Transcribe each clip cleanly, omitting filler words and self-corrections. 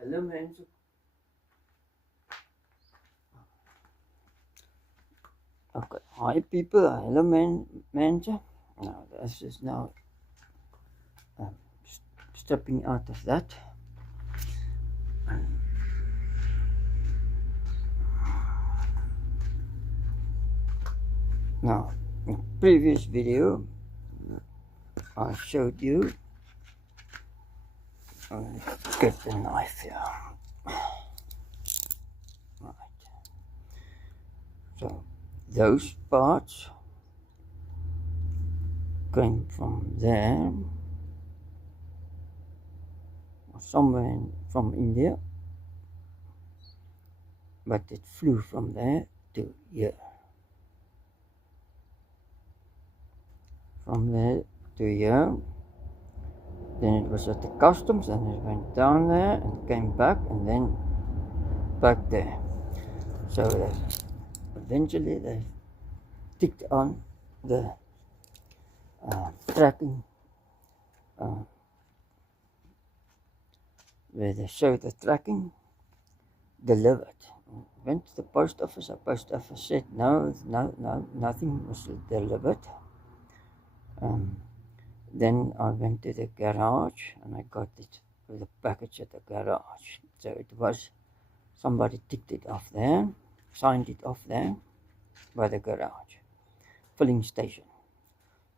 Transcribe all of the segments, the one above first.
Hello mensen. Okay, hi people, hello mensen. Now this is now um, stepping out of that. Now, in the previous video, I showed you. Let's get the knife here. Right. So those parts came from there, or somewhere from India, but it flew from there to here. From there to here. Then it was at the customs, and it went down there and came back, and then back there. So eventually they ticked on the tracking where they showed the tracking delivered. Went to the post office. The post office said no, nothing was delivered. Then I went to the garage and I got it with a package at the garage. So it was somebody ticked it off there, signed it off there by the garage filling station.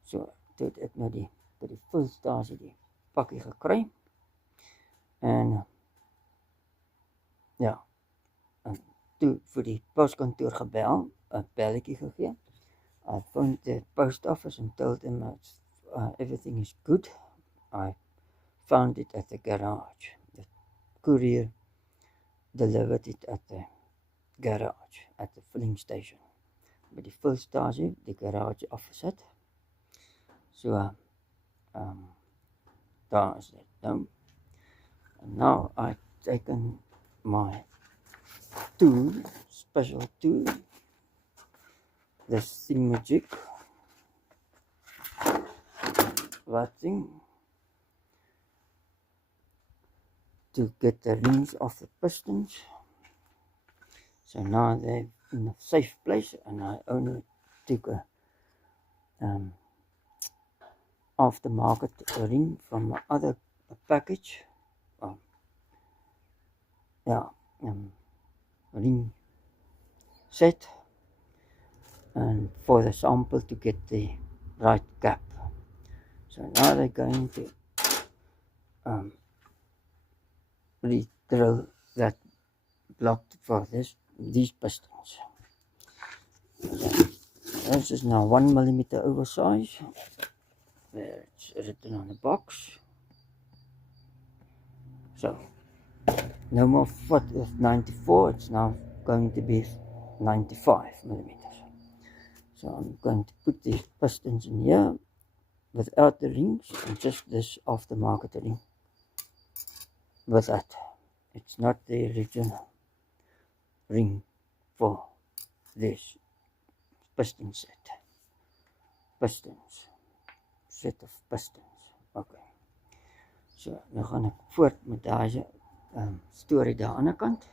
So toe het ek nou die by die vulstasie die pakkie gekry. En ja, en toe vir die poskantoor gebel, 'n belletjie gegee. I phoned the post office and told them that everything is good. I found it at the garage. The courier delivered it at the garage, at the filling station. By die vulstasie, die garage afgesit. So, daar is dit nou. And now I've taken my tool, special tool, this thingamajig, that thing, to get the rings off the pistons. So now they're in a safe place, and I only took a aftermarket ring from other package. Ring set, and for the sample to get the right gap. So now they're going to re-drill that block for these pistons. This is now 1mm oversize. There it's written on the box. So no more 94, it's now going to be 95mm. So I'm going to put these pistons in here without the rings, and just this aftermarket ring with that. It's not the original ring for this piston set. Set of pistons. Okay. So nou gaan ek voort met daai storie daar aan die ander kant.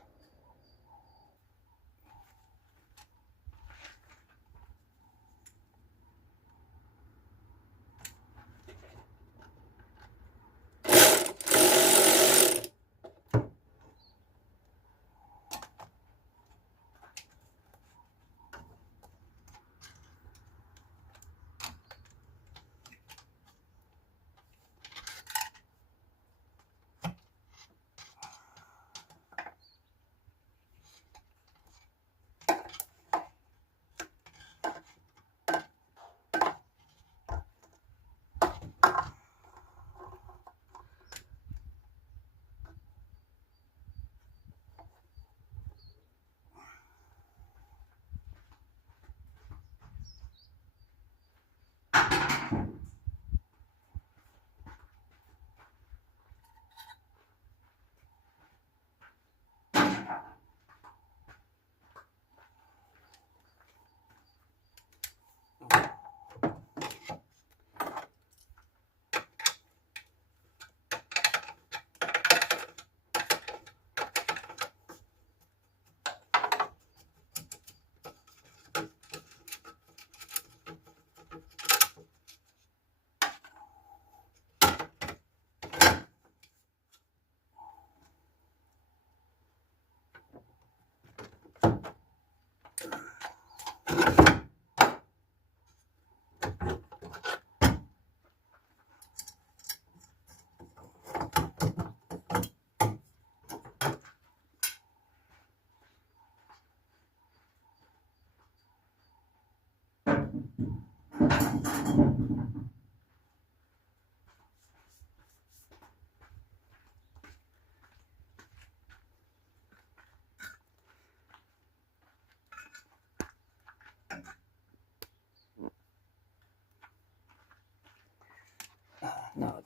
Nou,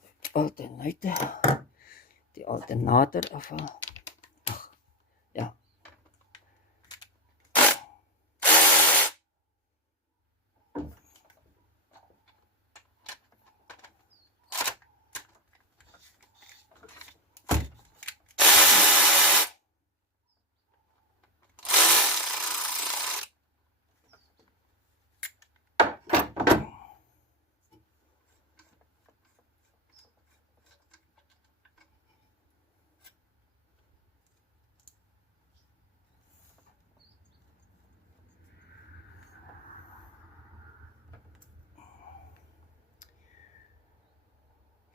die alternator afhaal. Ja.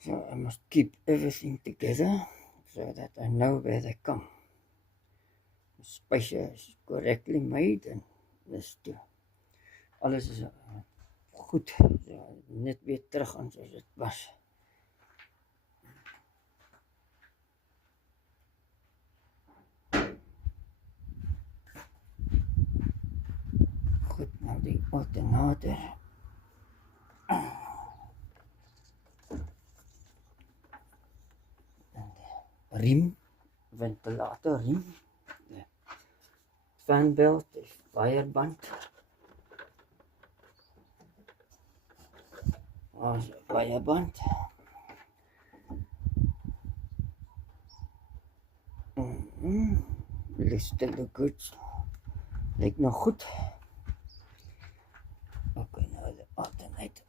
So I must keep everything together so that I know where they come. The spice is correctly made and dis toe. Alles is goed. So, net weer terug aan soos dit was. Goed, nou die alternator. Riem, ventilator riem, fan belt, wireband. Ons wireband. Still look good. Lyk nog goed. Okay, nou die alternator.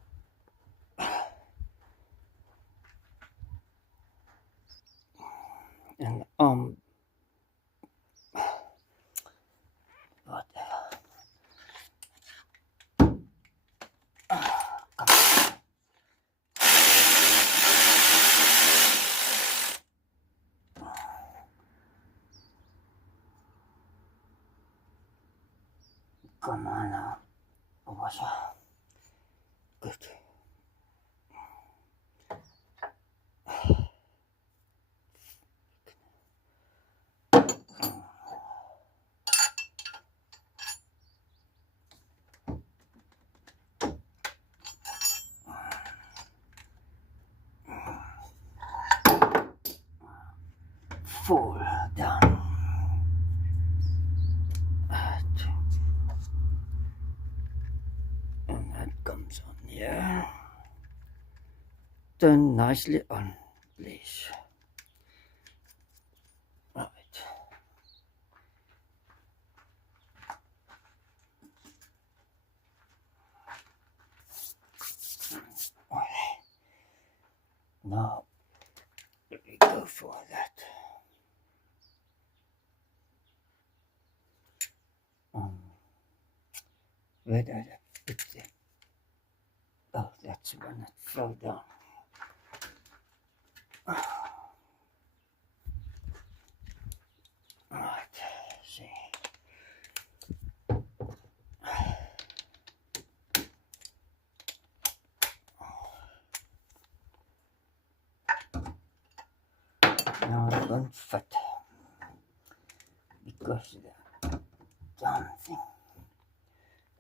En wat come on now. Was good. Fall down. And that comes on here. Turn nicely on, please. Right. Now, let me go for that. Where did I put it? Oh, that's when it fell down. Right, see. Now it won't fit because the damn thing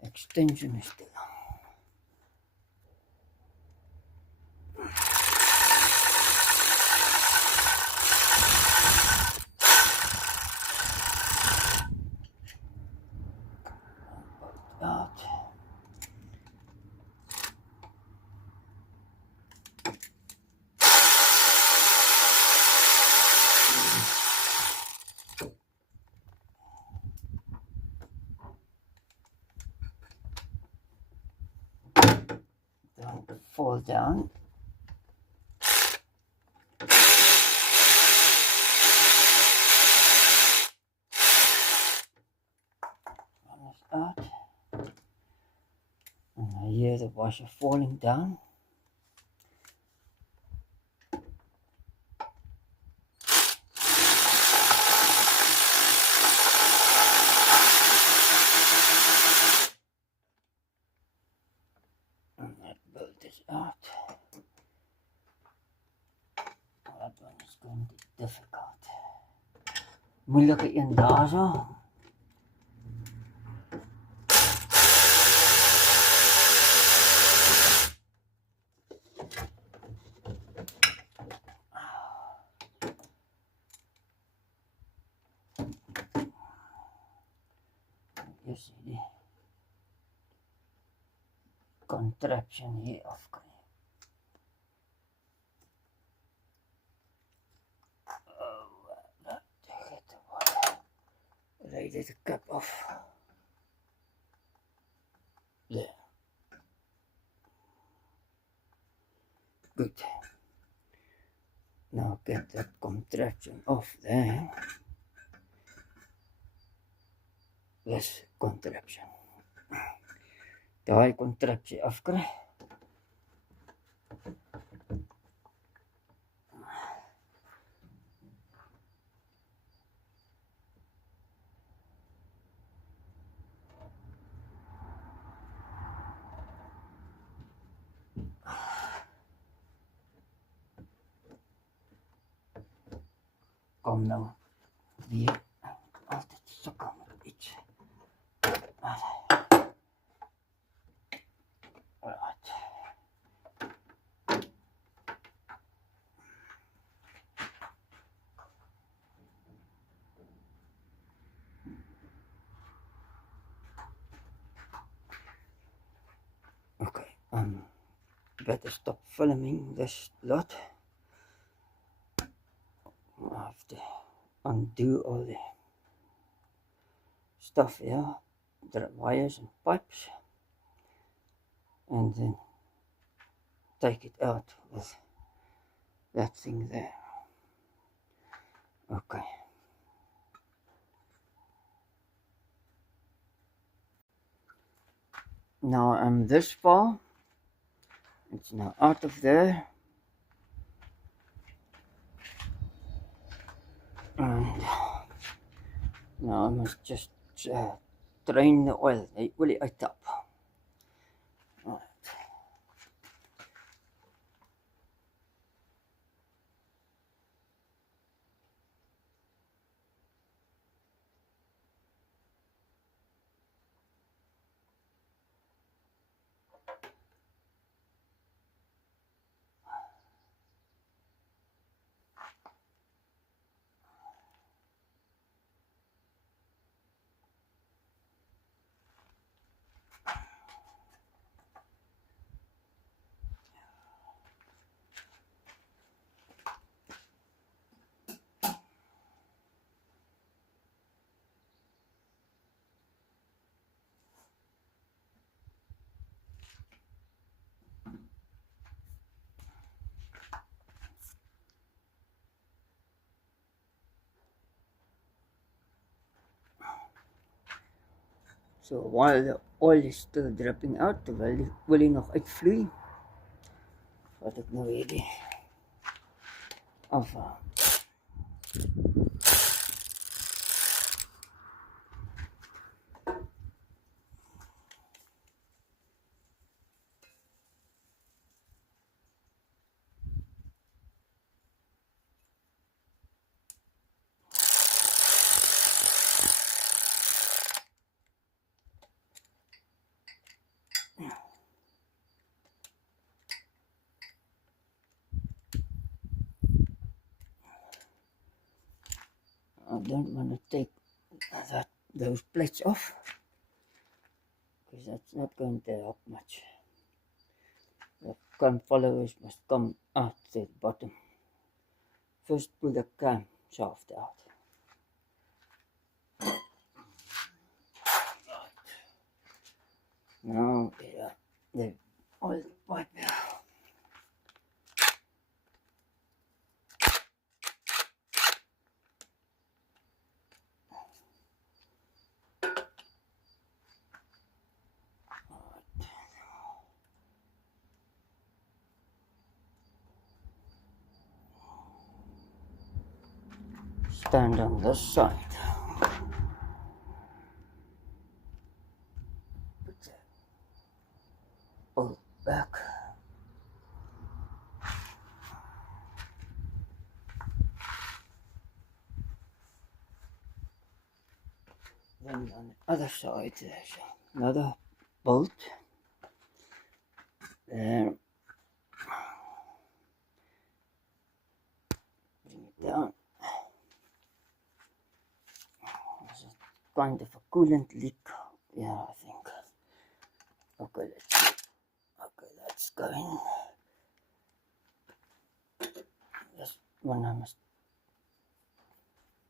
extension is too long. Out. Don't fall down. Out. And I hear the washer falling down. And that building find it difficult. Moeilike een daar so. You see the contraption hier afkry. Right at the cap off. There. Good. Now get that contraption off there. This contraption. Daai contrapsie afkry. Kom nou weer altyd sukkel met iets. Right. Okay, better stop filming this lot. I have to undo all the stuff here, the wires and pipes, and then take it out with that thing there. Okay. Now I'm this far. It's now out of there. And now I must just drain the olie uit up. Right. So while the oil is still dripping out, terwyl die olie nog uitvloei, wat ek nou hierdie afhaal. I don't want to take those plates off, because that's not going to help much. The cam followers must come out the bottom. First pull the cam shaft out. Now the oil pipe here. Stand on this side. Put the bolt back. then on the other side there's another bolt there. Bring it down. There's a kind of a coolant leak. Yeah, I think. Okay, let's see. Okay, that's going. This one I must.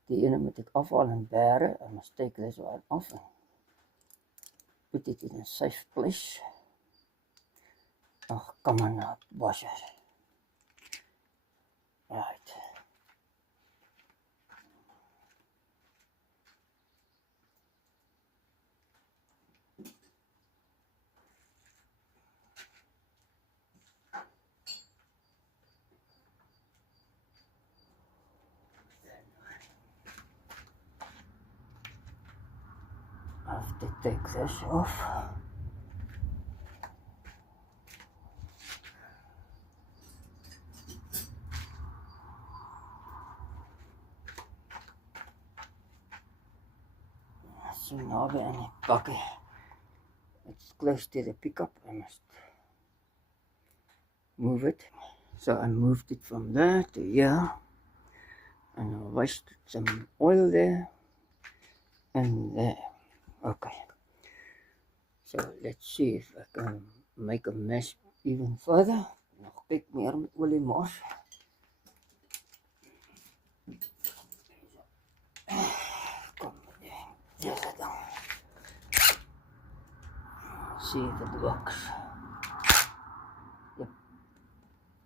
Die ene moet ek afhaal en bære. I must take this one off and put it in a safe place. Oh, come on now, wash it. Right. I have to take this off. So now we're in the bucket. It's close to the pickup. I must move it. So I moved it from there to here. And I wasted some oil there and there. Okay. So let's see if I can make a mess even further. Nog kyk meer met olie mos. Kom, here's it down. See if it works. Yep.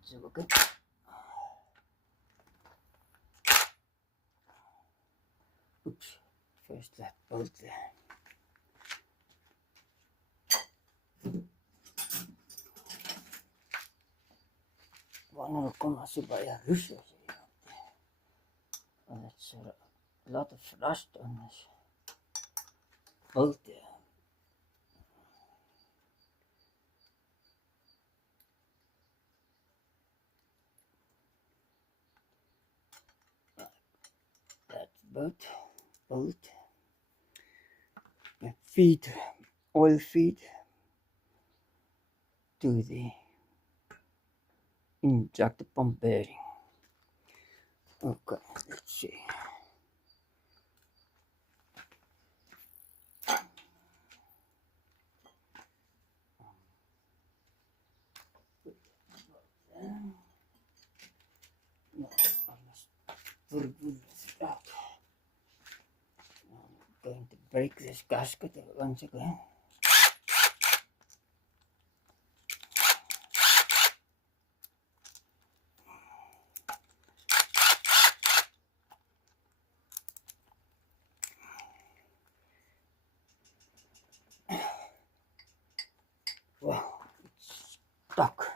It's working. Oops. First that bolt there. Wanneer kom as jy by 'n roes is hier. That's a lot of rust on this bolt there. That bolt. Feed, oil feed to the injector pump bearing. Okay, let's see. No, I must remove this out. I'm going to break this gasket once again. Wow, it's stuck.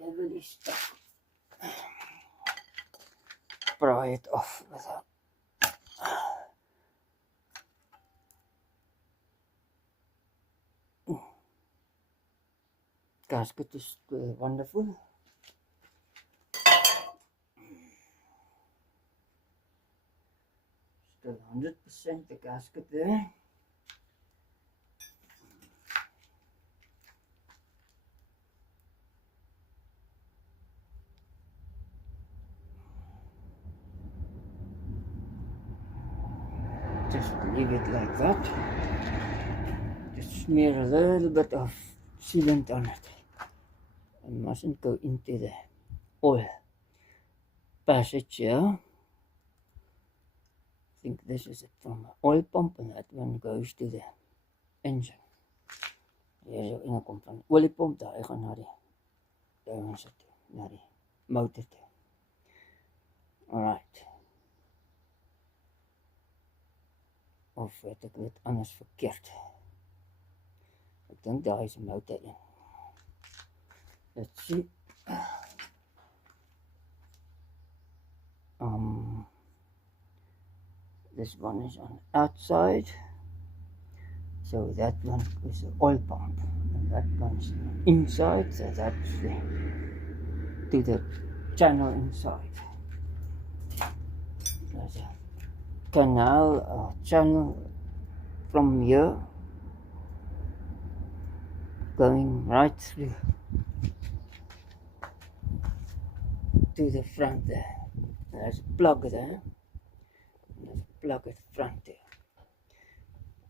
Heavily stuck. Pry it off with a gasket is wonderful. Still 100% the gasket there. Just leave it like that. Just smear a little bit of sealant on it. It mustn't go into the oil passage here. I think this is it from the oil pump and that one goes to the engine. Hier is jou ene kom van die oliepomp, daar gaan na die ouens toe, na die motor toe. Alright. Of weet ek dit anders verkeerd? Ek dink daar is 'n motor in. Let's see. This one is on the outside. So that one is the oil pump. And that one's inside, so that's to the channel inside. there's a canal or channel from here going right through to the front there. There's a plug there. There's a plug at the front there.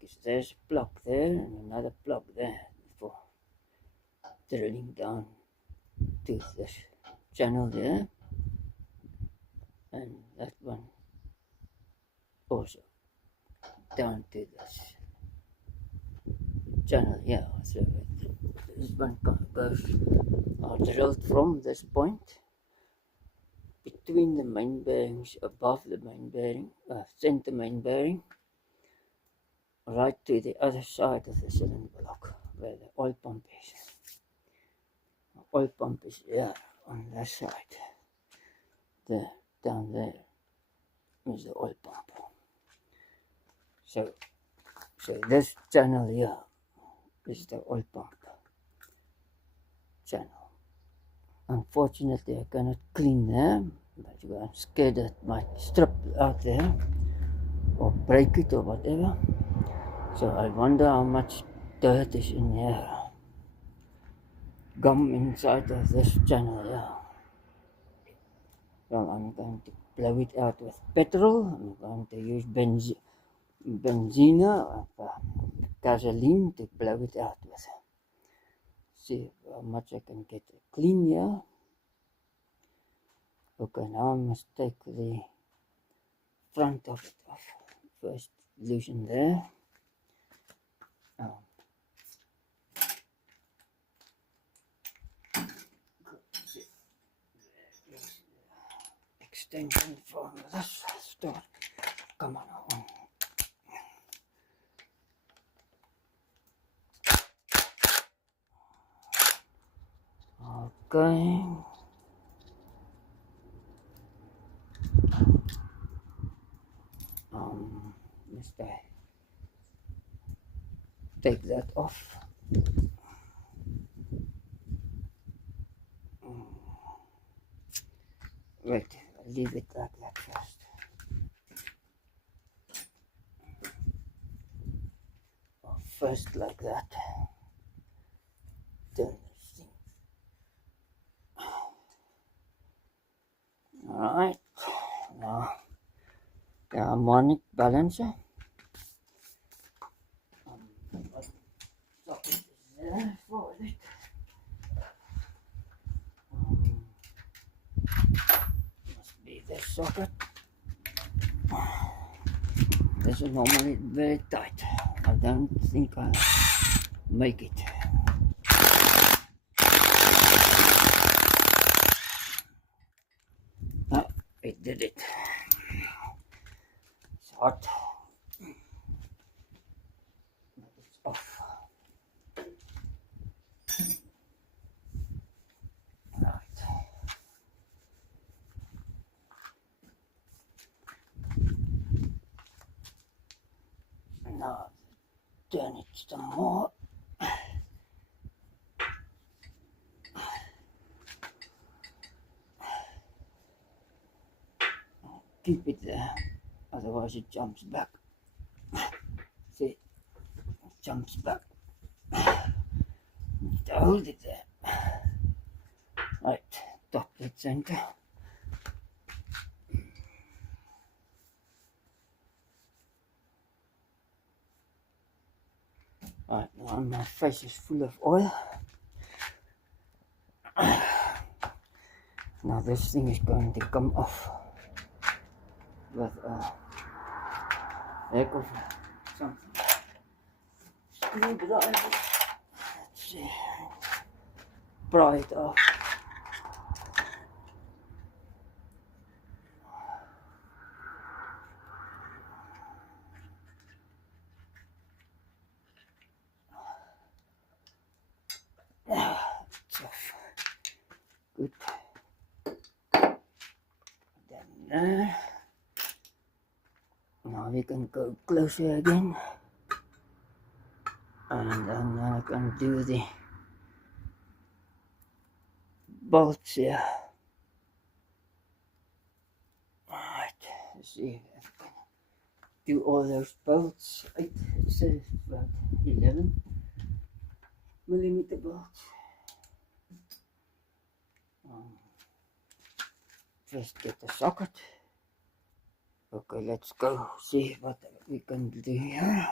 Because there's a plug there and another plug there for drilling down to this channel there. And that one also down to this channel here. So this one goes drilled from this point between the main bearings, above the main bearing, center main bearing, right to the other side of the cylinder block where the oil pump is. The oil pump is here on that side. Down there is the oil pump. So this channel here is the oil pump channel. Unfortunately, I cannot clean them, but I'm scared that it might strip out there or break it or whatever. So I wonder how much dirt is in here. Gum inside of this channel here. So I'm going to blow it out with petrol. I'm going to use benzene or gasoline to blow it out with. See how much I can get clean here. Okay, now I must take the front of it off. First loosen there. Extension from this store. Come on. Okay. Must I take that off? Wait, I'll leave it like that first. First like that. Turn this thing. Alright. Now the harmonic balancer. Socket is there for it. Must be this socket. This is normally very tight. I don't think I'll make it. Ah, it did it. It's hot. But it's off. Right. Now turn it some more. Keep it there, otherwise it jumps back. See, it jumps back. Hold it there. Right, top that center. Right, now my face is full of oil. Now this thing is going to come off with a heck of something. Screwdriver. Let's see. Pry it off. It's off. Good. Then there. Now we can go closer again. And then I can do the bolts here. Alright, this see if I can do all those bolts. It says about 11mm bolts. First get the socket. Okay, let's go see what we can do here.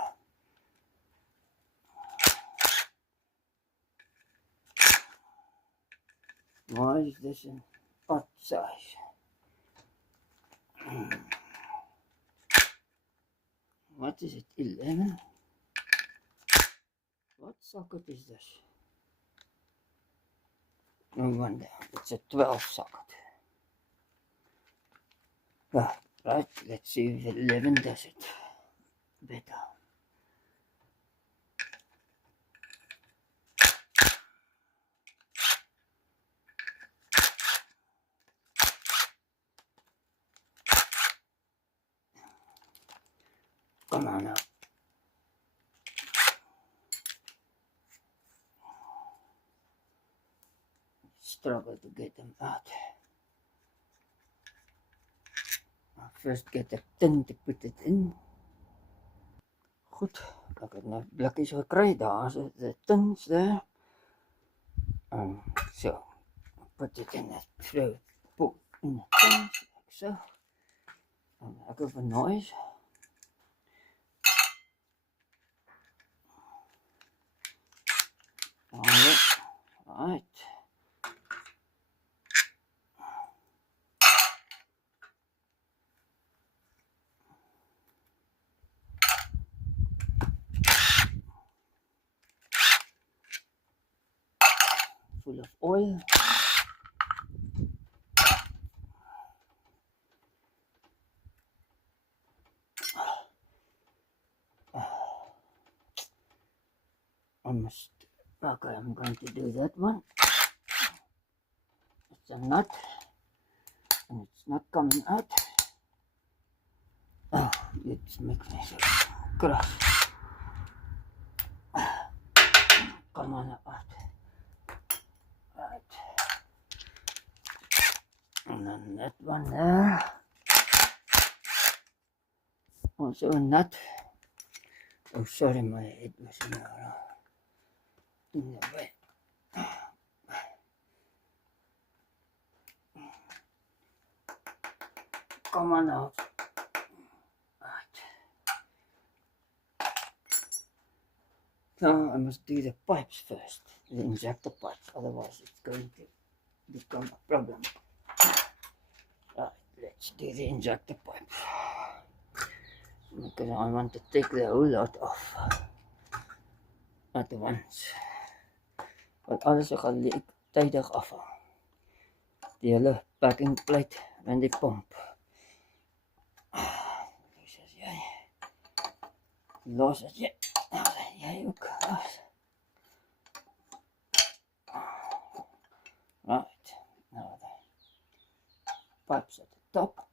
Why is this an odd size? What is it, 11? What socket is this? No wonder, it's a 12 socket. Ah, right, let's see if 11 does it better. Come on now. Struggle to get them out. I'll first get the tin to put it in. Goed, ek het nou blikkies gekry, daar is the tins there. So, put it in that throw, put in the tins, like so. Ek hoef 'n noise. Alright. Full of oil. Okay, I'm going to do that one. It's a nut, and it's not coming out. Oh, it makes me so cross. Come on out. Right. And then that one there. Also a nut. Oh, sorry, my head was in the way. Come on out. Right. Now I must do the pipes first, the injector pipes, otherwise it's going to become a problem. Right, let's do the injector pipe. Because I want to take the whole lot off at once. Want alles gaan tydig afhaal. Die hele packing plate en die pomp. Los as jy. Los as jy. Jy ook los. Right, now the pipes at the top.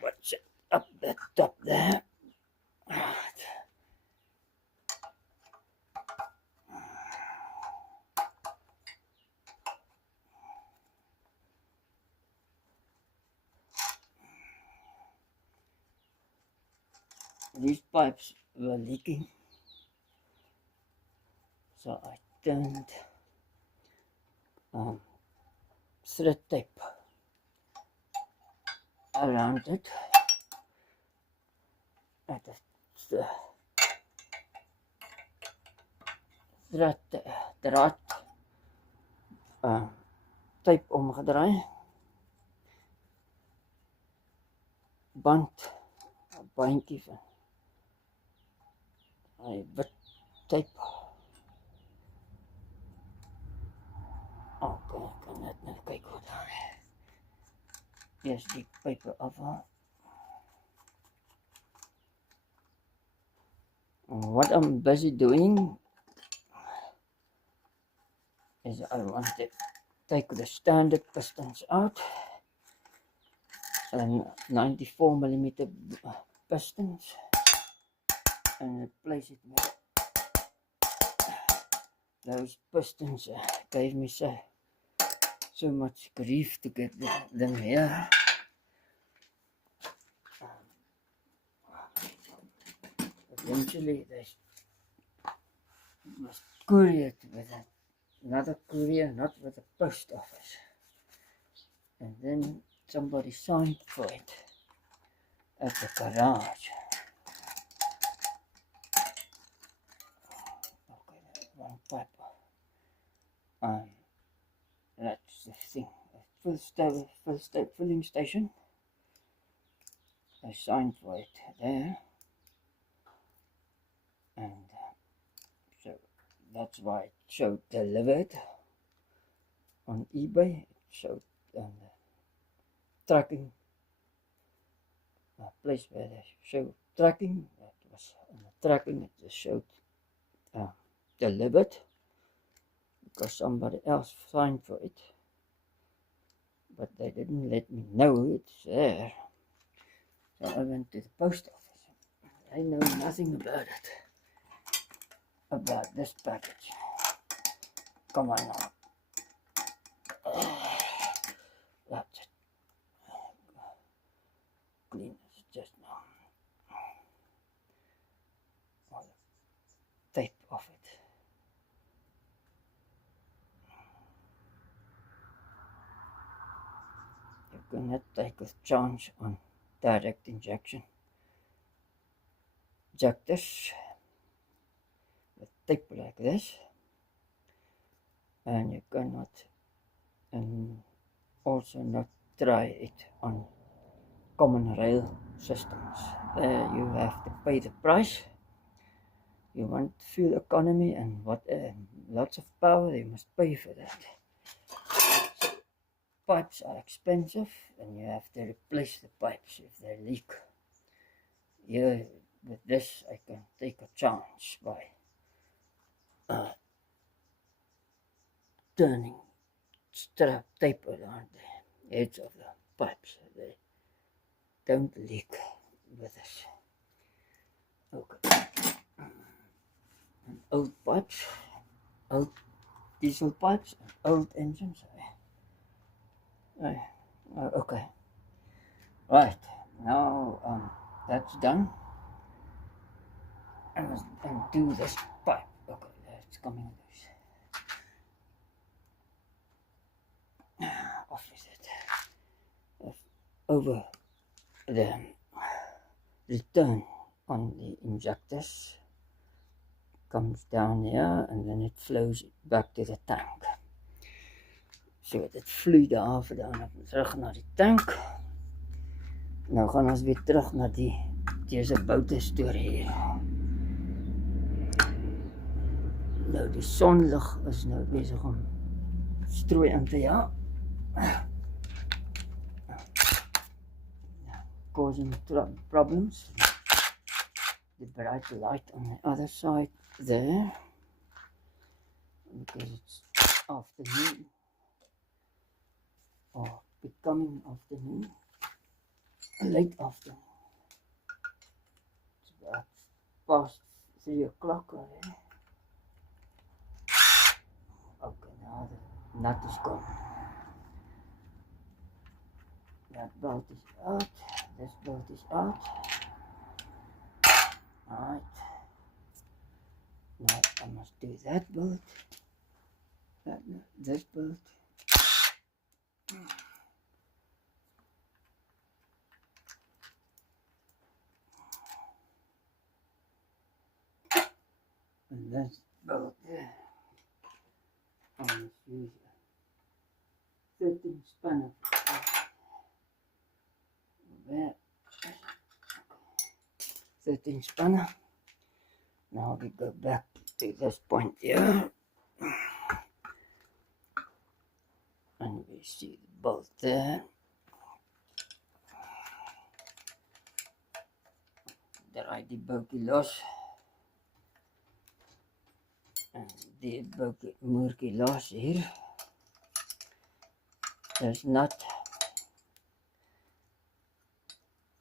What's it up the top there? Right. These pipes were leaking, so I turned thread tape around it at the draad tape omgedraai, band, 'n bandjie van wit tape. Okay, ek kan net nou kyk hoe daar. Yes, die paper afhaal. What I'm busy doing is I want to take the standard pistons out, and 94mm pistons, and replace it with those pistons gave me so much grief to get them here. Eventually they was couriered with another courier, not with the post office. And then somebody signed for it at the garage. Okay, one pipe. That's the thing. Full state filling station. I signed for it there, and so that's why it showed delivered on eBay. It showed tracking, a place where they show tracking. That was on the tracking. It just showed delivered because somebody else signed for it, but they didn't let me know it's there. So I went to the post office. I know nothing about it, about this package. Come on now. That's it. Clean it just now. All the tape off it. You cannot take a chance on direct injection injectors with tape like this, and you cannot, and also not try it on common rail systems. You have to pay the price. You want fuel economy and lots of power, you must pay for that. Pipes are expensive, and you have to replace the pipes if they leak. Here, with this, I can take a chance by turning strap tape around the edge of the pipes. They don't leak with this. Okay. Old pipes, old diesel pipes, and old engines. Okay. Right. Now that's done. And do this pipe. Okay, it's coming loose. Off with it. Over the return on the injectors comes down here, and then it flows back to the tank. So dit vloei daar vandaan terug na die tank. Nou gaan ons weer terug na deze boute storie hier. Nou die sonlig is nou besig om strooi in te ja. Causing problems. The bright light on the other side there, because it's afternoon or becoming afternoon, late afternoon. It's about past 3 o'clock already. Okay, now the nut is gone. That bolt is out, this bolt is out. Alright, now I must do that bolt, this bolt. And this bolt there. I must use a 13 spanner. There. 13 spanner. Now we go back to this point here, and we see the bolt there. Draai die boutjie los, en die moertjie los hier. There's nut.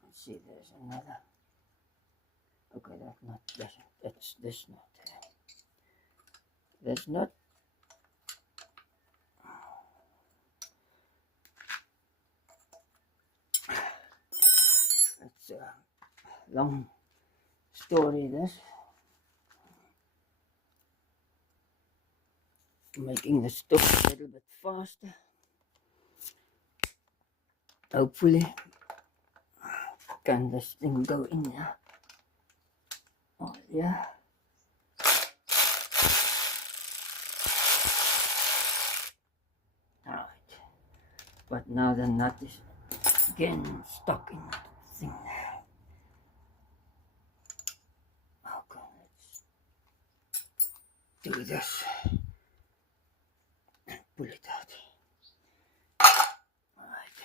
Let's see, there's another. Okay, that's not this. It's this nut. That's not. It's a long story, this. Making the stuff a little bit faster. Hopefully, can this thing go in there? Oh, yeah. Alright. But now the nut is again stuck in that thing. Okay, let's do this. Pull it out. Alright.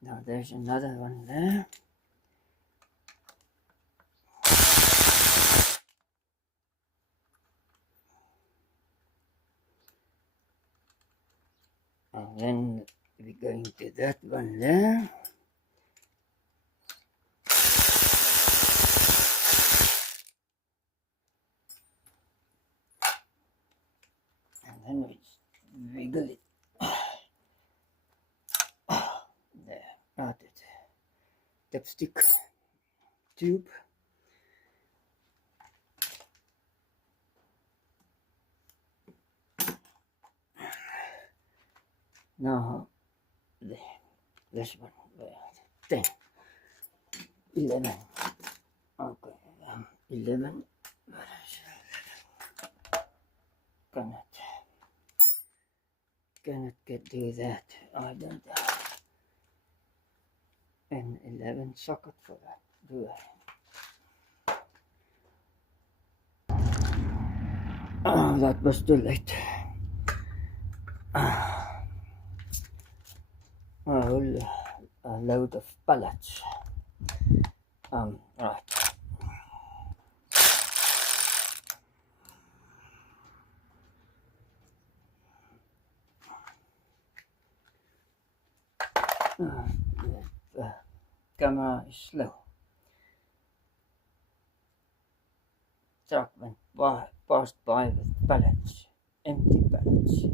Now there's another one there. And then we're going to that one there. And then we wiggle it. There, out it. Dipstick tube. Now, this one, 10, 11. Okay, 11. Where is 11? Cannot do that. I don't have an 11 socket for that, do I? Oh, that was too late. A whole load of pallets. Right. The camera is slow. Truck went passed by with pallets, empty pallets.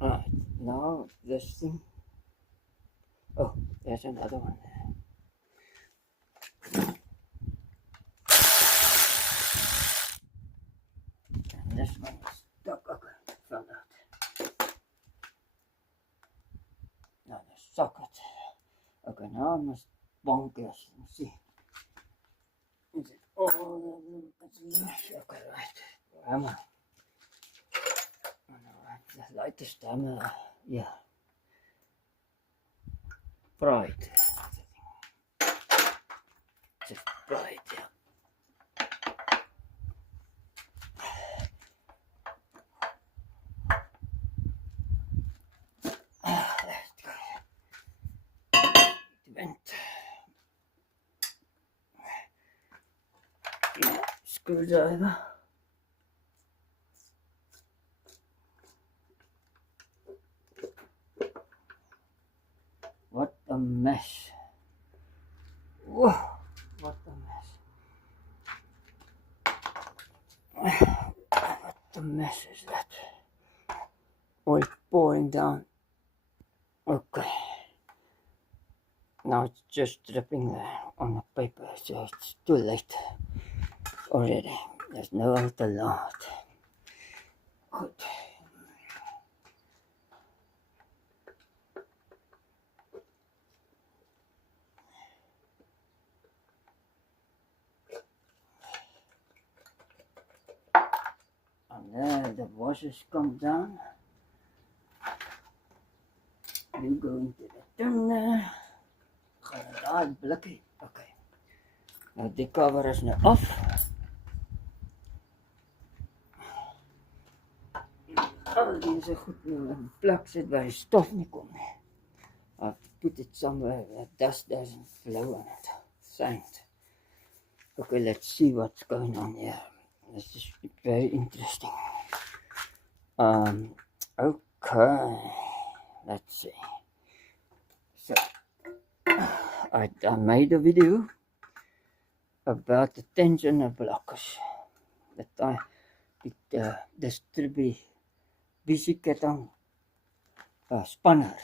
Alright, now this thing. Oh, there's another one there. And this one is stuck. Okay, fell out. Now the socket. Okay, now I must bonk this and see. Is it all of them? It's loose. Okay, right. Hammer. Alright, the lightest hammer. Yeah. Bright. Just bright, yeah. Let's go. It went. Yeah, screwdriver. What a mess. Whoa, what a mess. What a mess is that? Oil pouring down. Okay. Now it's just dripping there on the paper, so it's too late already. There's no alternative. Good. And there the washers come down. You go into the tin there. Gaan blikkie. Okay. Nou die cover is nou af. Al deze goed nou in plek sit waar die stof nie kom nie. I have to put it somewhere where dust doesn't flow on it. Sand. Okay, let's see what's going on here. This is very interesting. Okay. Let's see. So I made a video about the tensioner blockers that I distributieketting spanner.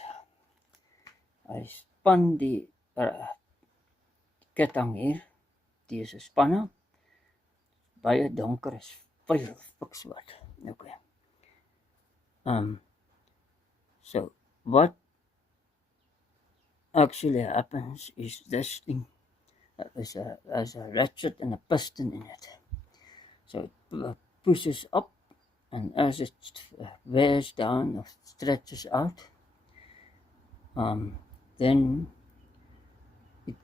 I span die ketting hier, deze spanner, baie donker is pikswart. Okay. So what actually happens is this thing has a ratchet and a piston in it. So it pushes up, and as it wears down or stretches out, then it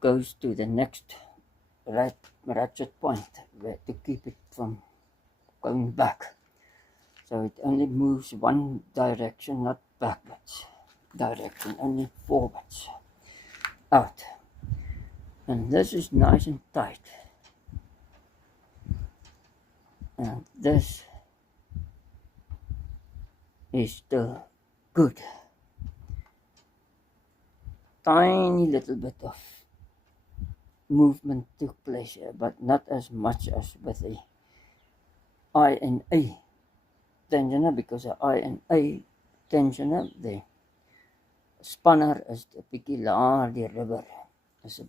goes to the next ratchet point to keep it from going back. So it only moves one direction, not backwards direction, only forwards out. And this is nice and tight. And this is still good. Tiny little bit of movement took place here, but not as much as with the I&A tensioner, because the I&A tensioner, the spanner is 'n bietjie laer, die rubber is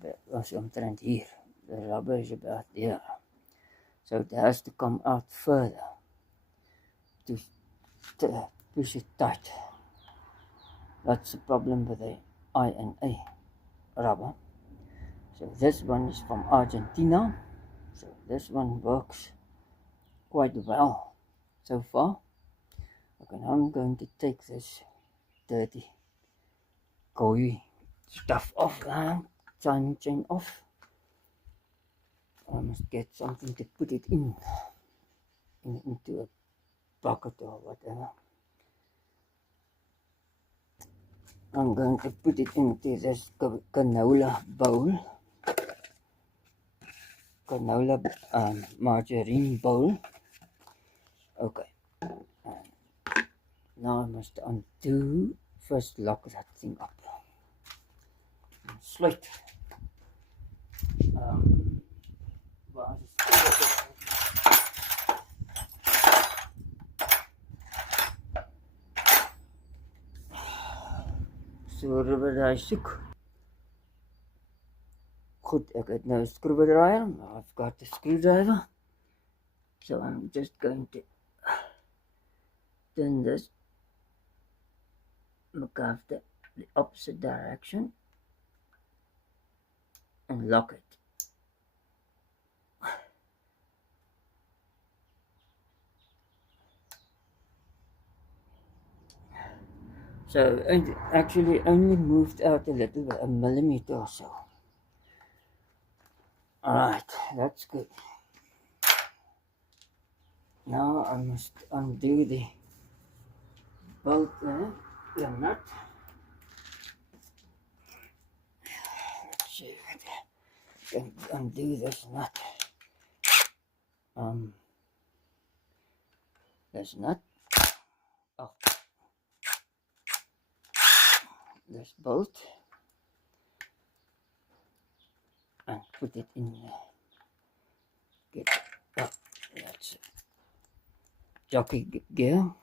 omtrent hier. The rubber is about there. So it has to come out further to push it tight. That's the problem with the I&A rubber. So this one is from Argentina. So this one works quite well so far. Okay, now I'm going to take this dirty gooey stuff off now. Chain off. I must get something to put it into a bucket or whatever. I'm going to put it into this canola bowl. Canola margarine bowl. Okay. Now I must first lock that thing up. Sluit. Waar is het? So rubber soek. Goed, ek het nou 'n skroewedraaier. I've got the screwdriver. So I'm just going to turn this the opposite direction and lock it. So it actually only moved out a little bit, a millimeter or so. Alright, that's good. Now I must undo the bolt there, the nut. Let's see if I can undo this nut. This nut. Oh. This bolt. And put it in there. Get it up. That's it. Jockey gear.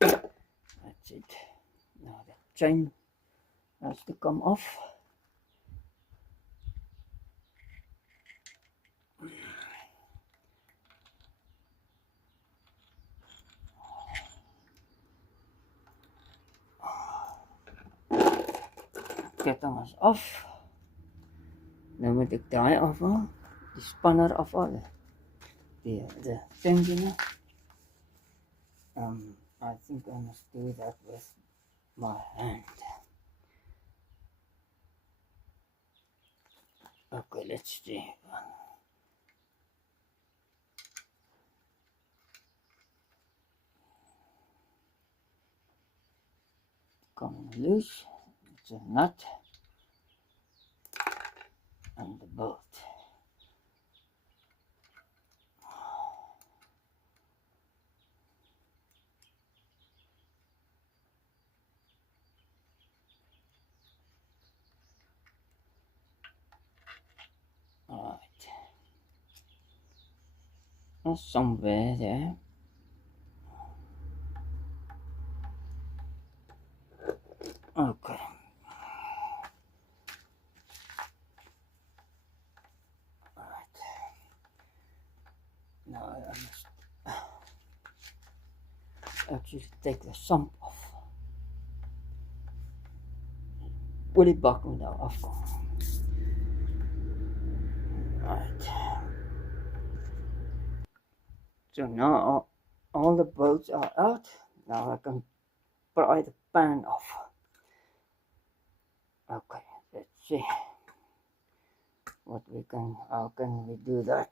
That's it. Now the chain has to come off. Ketting is off. Nou moet ek draai afhaal, die spanner afhaal, the tensioner. I think I must do that with my hand. Okay, let's see. Coming loose. It's a nut and the bolt. somewhere there. Okay. Alright. Now I must actually take the sump off. Oliebak moet nou afkom. Right. So now all the bolts are out. Now I can pry the pan off. Okay, let's see what we can, how can we do that.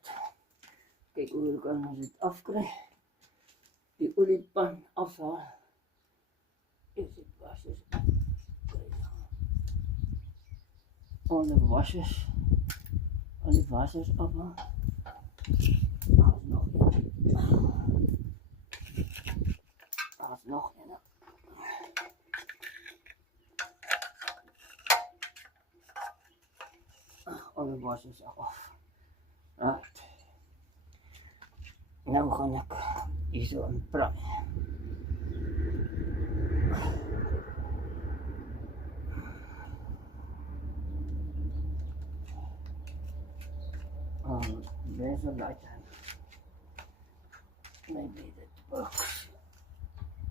Kyk hoe kan ons dit afkry. Die oliepan afhaal. Is it washes? All the washes. All die wassers afhaal. Daar's nog een. Daar's nog een. All the wassers are off. Right. Nou gaan ek hier so in pry. There's a light. Maybe that works.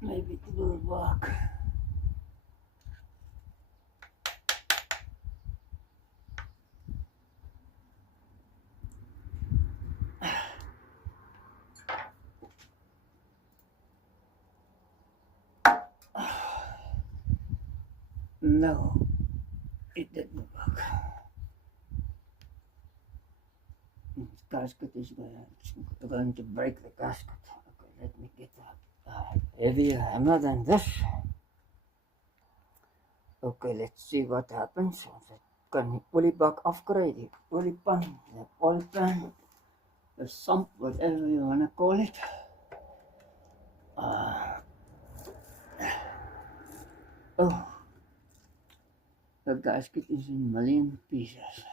Maybe it will work. No, it didn't work. The gasket is going to break the gasket. Okay, let me get a heavier hammer than this. Okay, let's see what happens. Ons kan die oliebak afkry, die oliepan, the oil pan, the sump, whatever you want to call it. Oh, the gasket is in a million pieces.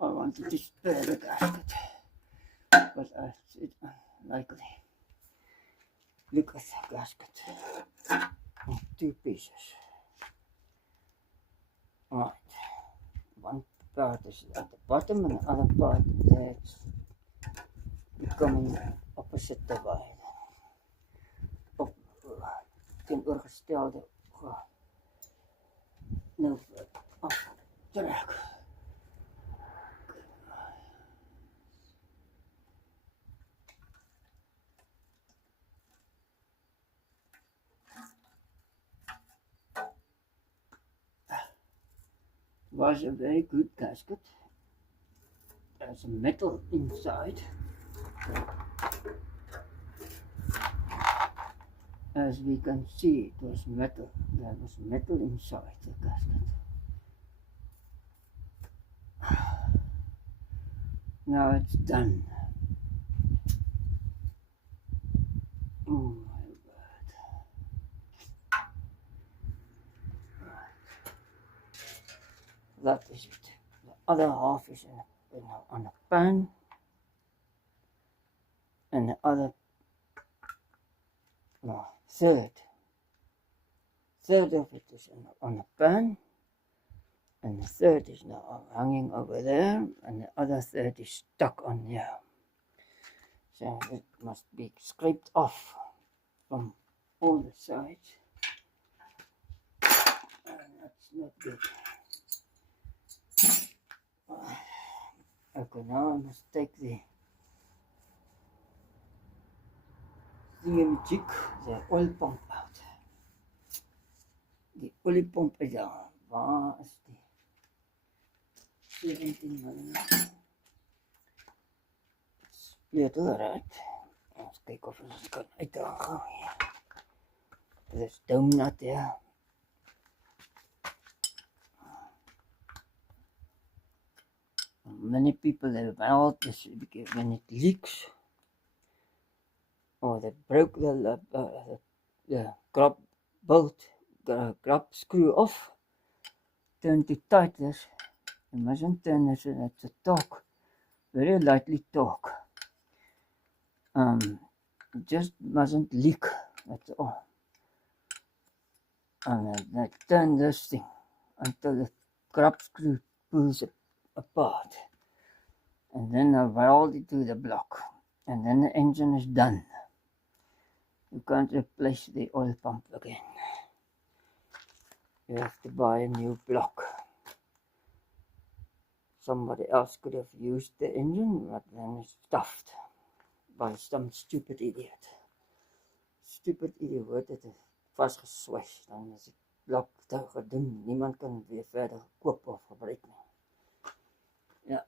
I wanted to spare the gasket, but it's unlikely. Look at the gasket in two pieces. Right, one part is at the bottom and the other part that's becoming opposite divide. Op teenoorgestelde nou aftrek. Was a very good gasket. There's some metal inside. As we can see, it was metal. There was metal inside the gasket. Now it's done. Oh my word. That is it. The other half is on a pan, and the other third of it is on a pan, and the third is now hanging over there, and the other third is stuck on here. So it must be scraped off from all the sides, and that's not good. Okay, now I must take the jig, the oil pump out. The oil pump is daar. Waar is die 17 mm? Sleutel eruit. Ons kyk of ons dit kan uithaal hier. This donut here. Many people have held this when it leaks, or they broke the grub bolt, grub screw off. turn too tight this. You mustn't turn this so that's a torque. Very lightly torque. Just mustn't leak. That's all. And then turn this thing until the grub screw pulls it apart. And then I weld it to the block. And then the engine is done. You can't replace the oil pump again. You have to buy a new block. Somebody else could have used the engine, but then it's stuffed by some stupid idiot. Stupid idiot het het vastgeswitcht. Dan is die blok te gedun. Niemand kan weer verder koop of gebruik nie. Ja.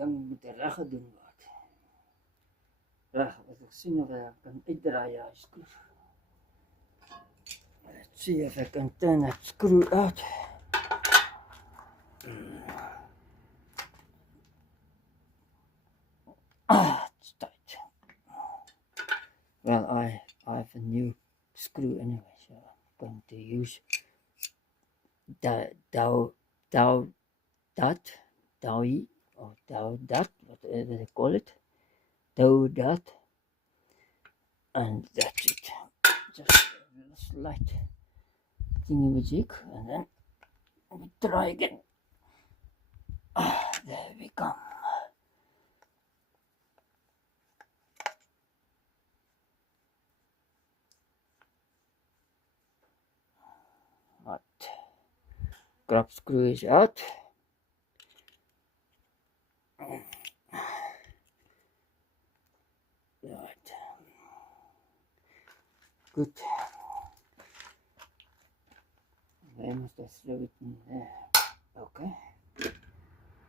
Dan moet die reg gedoen word. Reg, wat ek sien of ek kan uitdraai die skroef. Let's see if I can turn that screw out. It's tight. Well, I have a new screw anyway, so I'm going to use Dowie, or Dowdat, whatever they call it. Dowdat. And that's it. Just a slight thingy magic, and then we try again. There we come. Right. Grub screw is out. Right. Good. Where must I throw it in there? Okay.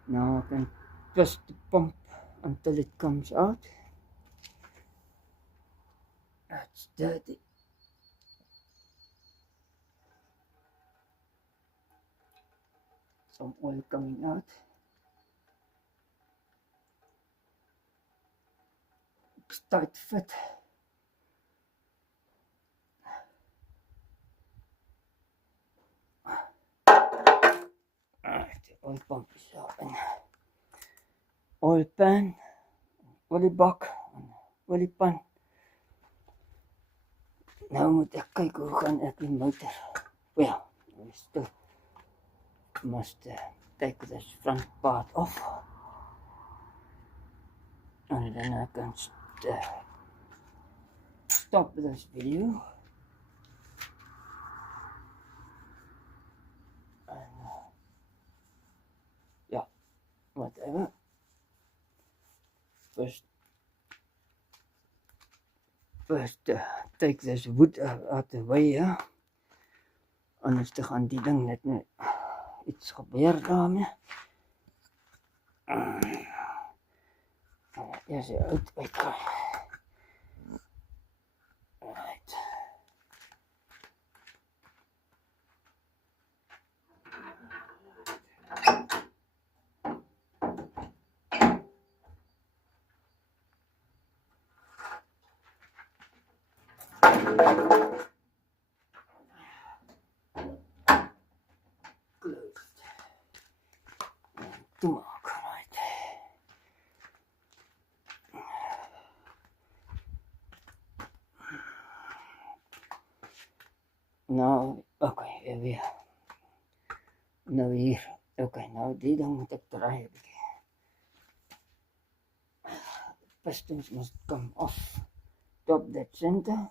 Now I can twist the pump until it comes out. That's dirty. Some oil coming out. It's tight fit. The oil pump is open. Oil pan, olie bak, olie pan. Nou moet ek kyk hoe gaan ek die motor. Well, we still must take this front part off. And then I can stop this video. And yeah, whatever. First take this wood out the way, ja. Anders te gaan die ding net iets gebeur daarmee. Eers die uitkry. Right. Closed. To maak, right. Nou, okay, here we are. Nou hier. Okay, nou die ding moet ek draai 'n bietjie. Pistons must come off. Top that center.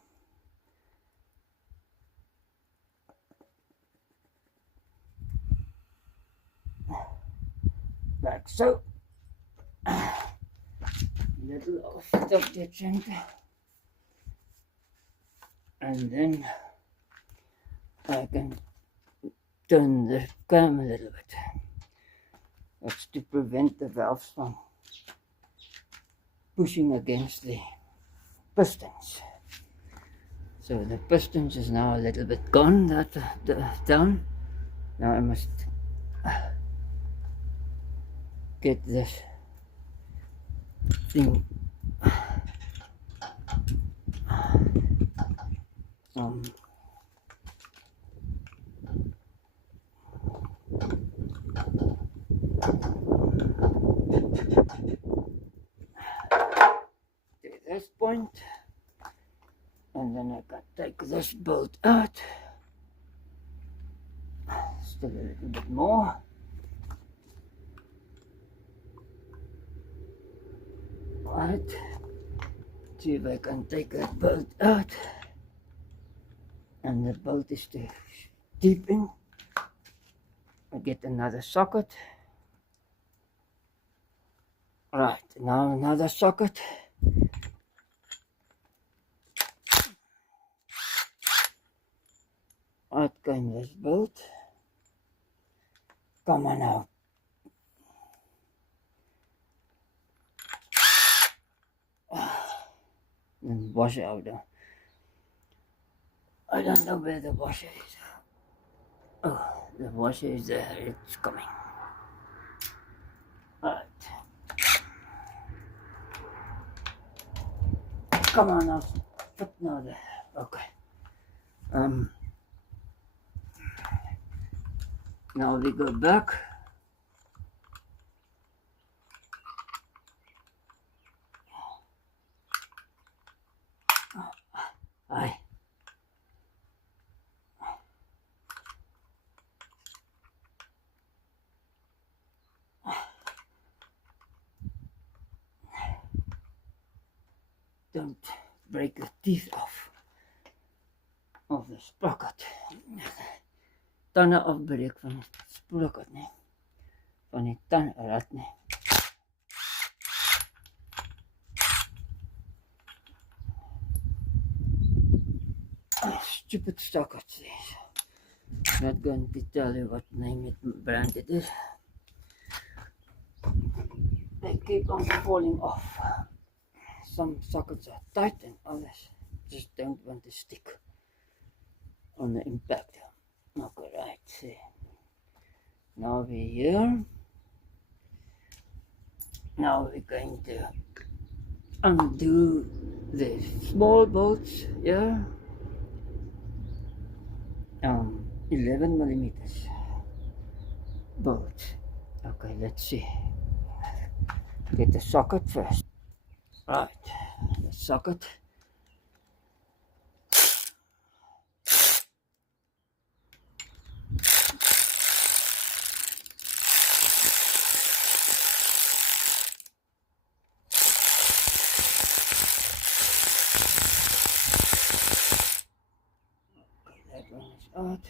Like so. Little off top that center. And then I can turn the cam a little bit. That's to prevent the valves from pushing against the pistons. So the pistons is now a little bit gone, down. Now I must get this thing. To this point, and then I can take this bolt out. Still a little bit more. Right. See if I can take that bolt out. And the bolt is too deep in. I get another socket. Right, now another socket. Out came this bolt. Come on out. And washer out there. I don't know where the washer is. Oh, the washer is there. It's coming. Alright. Come on now. Put now there. Okay. Now we go back. Aye. Don't break the teeth off of the sprocket. Tande afbreek van die sprocket nie. Van die tandrad nie. Stupid sockets these. Not going to tell you what name it brand it is. They keep on falling off. Some sockets are tight and others just don't want to stick on the impact. Okay, right, see. Now we're here. Now we're going to undo the small bolts here. 11 millimeters bolt. Okay, let's see. Get the socket first. Right, the socket. Okay, that one is out.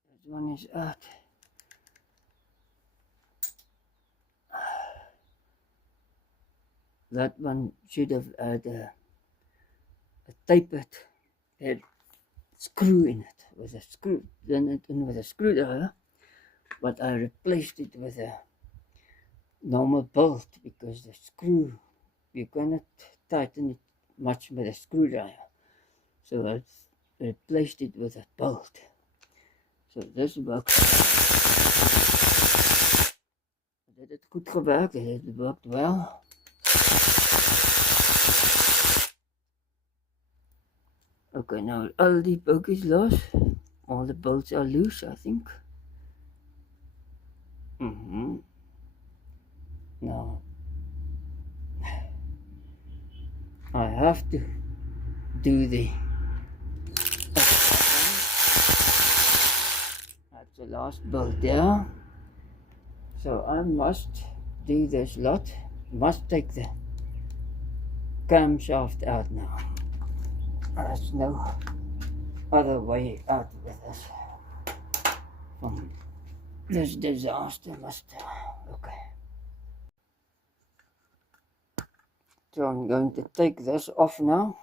That one is out. That one should have had a tapered head screw in it with a screw, then it in with a screwdriver, but I replaced it with a normal bolt because the screw, you cannot tighten it much with a screwdriver, so I replaced it with a bolt. So this works. Dit het goed gewerkt, it worked well. Okay, now all the poke is lost. All the bolts are loose, I think. Now I have to do the. That's the last bolt there. So I must do this lot. Must take the camshaft out now. There's no other way out with this. From this disaster must. Okay. So I'm going to take this off now.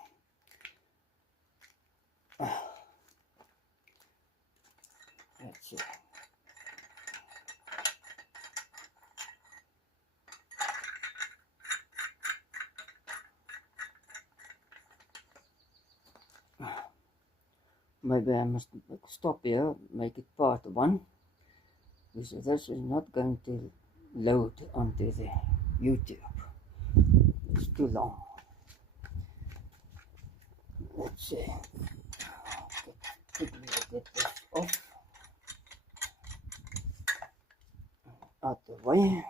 Let's see. maybe I must stop here, make it part 1, because this is not going to load onto the YouTube. It's too long. Let's see. Quickly get this off, out the way.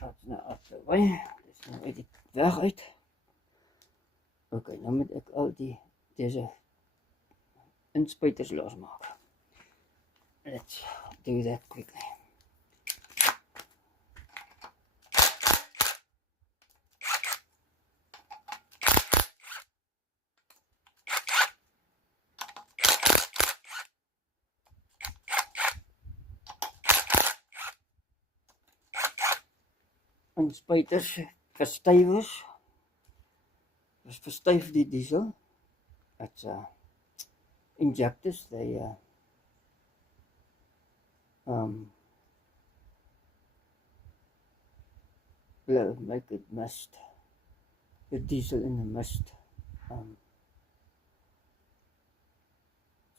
That's nou out the way. Dis nou uit die weg uit. Ok, nou moet ek al deze inspuiters losmaak. Let's do that quickly. Inspuiters verstywers. Dus verstyf die diesel. It's injectors, they blow, make it mist. The diesel in the mist.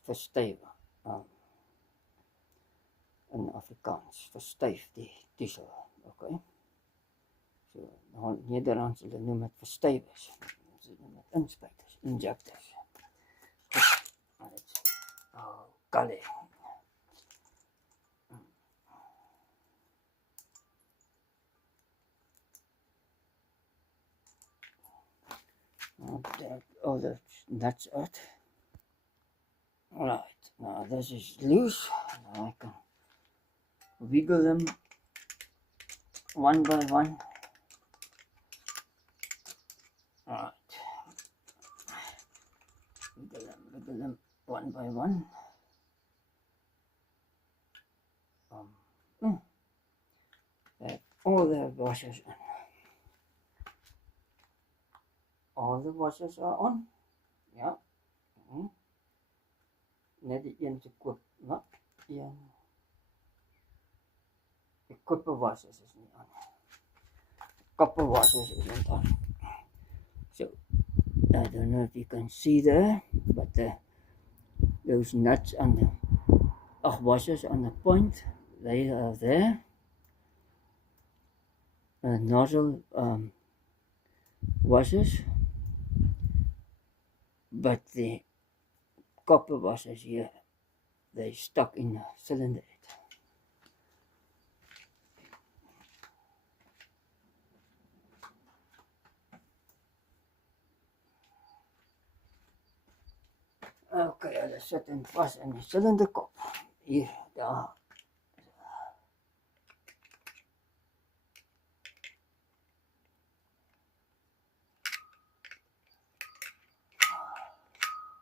Verstywe. In Afrikaans. Verstyf die diesel. Okay. So, Nederlands hulle noem het verstywers. Ze noem het inspuiters, injectors. Goed. Kali. I'll take all the nuts out. Alright, now this is loose. Now I can wiggle them one by one. Alright. Wiggle them one by one. All the washers in. All the washers are on. Ja. Net die een te koop. Wat? Een. Die koppe washers is nie aan. Koppe washers is niet on. So, I don't know if you can see there, but those nuts on the washers on the point, they are there. Nozzle washers, but the copper washers here, they stuck in the cylinder. Okay, hulle sit in vas in die silinderkop. Hier, daar.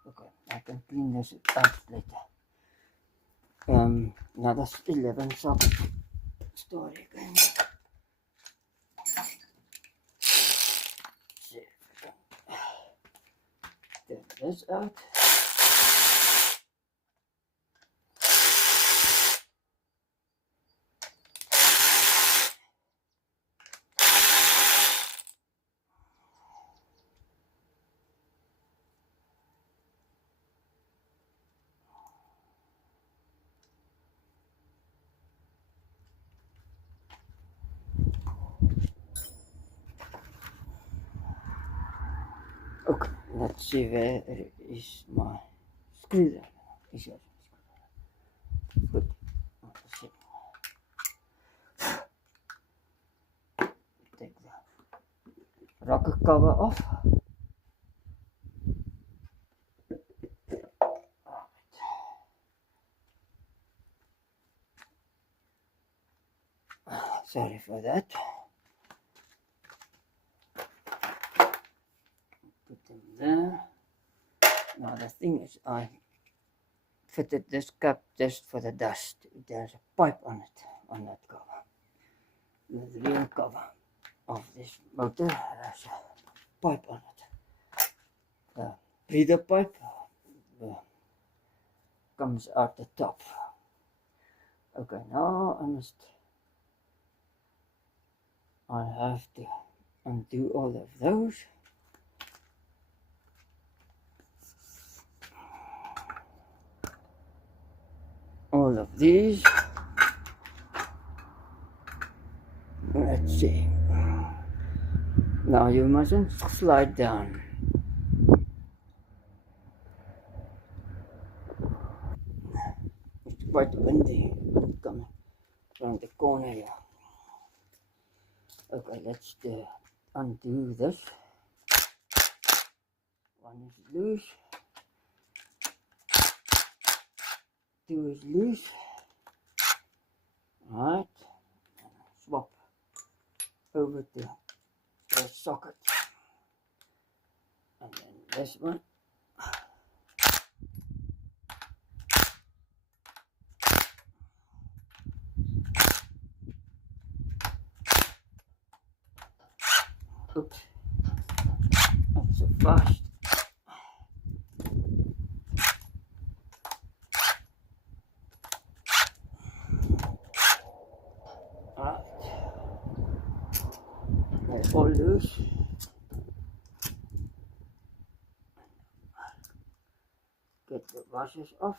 Okay, I can clean this out later. Now that's 11 socket story again. See if I can get this out. Okay, let's see where is my screwdriver. Is here. Good. Let's see. Take the rocker cover off. Sorry for that. Put them there. Now the thing is, I fitted this cap just for the dust. There's a pipe on it, on that cover. The real cover of this motor has a pipe on it. A breather pipe. comes out the top. Okay, now I have to undo all of those. All of these. Let's see. Now you mustn't slide down. It's quite windy. Wind coming around the corner here. Okay, let's undo this. One is loose. Two is loose. Alright. Swap over to the socket. And then this one. Oops. Not so fast. Alright. They're all loose. Get the washers off.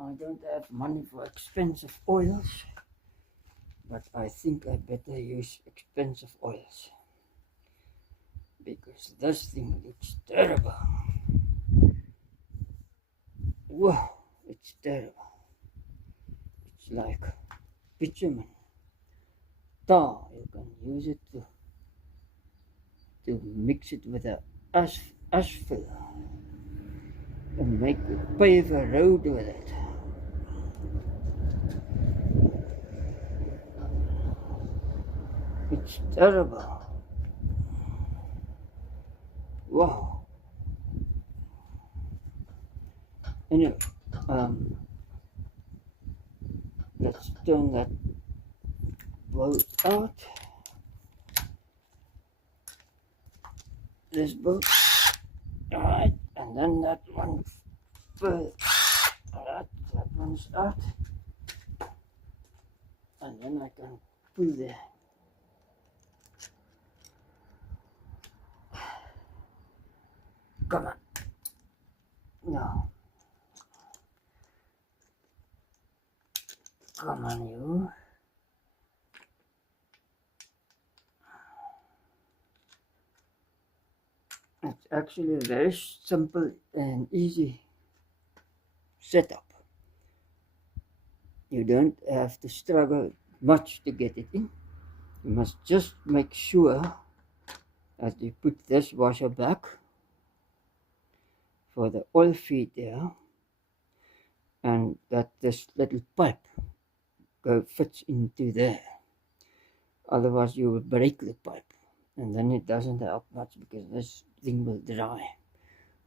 I don't have money for expensive oils, but I think I better use expensive oils because this thing looks terrible. Whoa, it's terrible. It's like bitumen tar. You can use it to mix it with the asphalt and pave a road with it. It's terrible. Wow. Anyway, let's turn that bolt out. This bolt. Alright, and then that one first. Alright, that one's out. And then I can pull the come on. No. Come on, you. It's actually a very simple and easy setup. You don't have to struggle much to get it in. You must just make sure that you put this washer back for the oil feed there, and that this little pipe fits into there. Otherwise you will break the pipe, and then it doesn't help much because this thing will